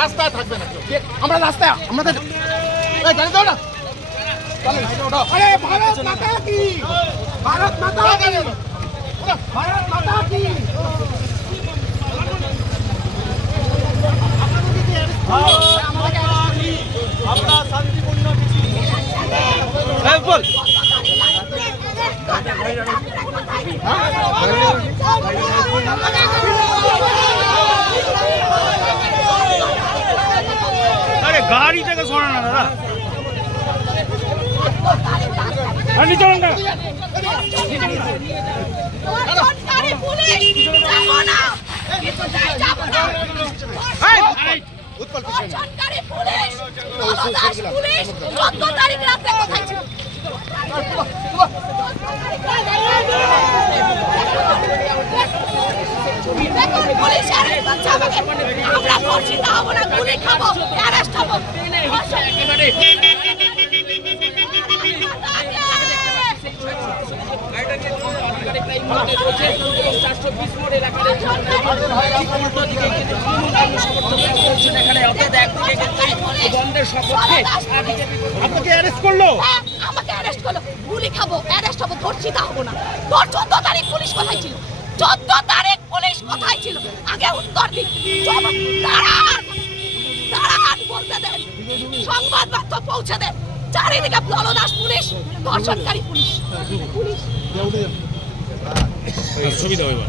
রাস্তায় থাকবে না, আমরা রাস্তায় আমাদের গাড়ি দাও না। আরে ভারত মাতা কি, ভারত মাতা কি, ভারত মাতা কি। আমরা শান্তিপূর্ণ বল আরে গাড়ি থেকে সরা না দাদা, আমি চলুন না। আমরা ধর্ষিত হবো না, গুলি খাবো, অ্যারেস্ট হবো। আপনাকে অ্যারেস্ট করলো, আমাকে অ্যারেস্ট করলো, গুলি খাবো, অ্যারেস্ট হবো, ধর্ষিত হবো না। তোর 14 তারিখ পুলিশ কোথায় ছিল? 14 তারিখ পুলিশ কোথায় ছিল? আগে উত্তর দিন। দাঁড়ান দাঁড়ান, বলতে দেন, সংবাদ মাধ্যম পৌঁছে দেন। চারিদিকে দলদাস পুলিশ, ধর্ষণকারী পুলিশ। সুবিধা হবে।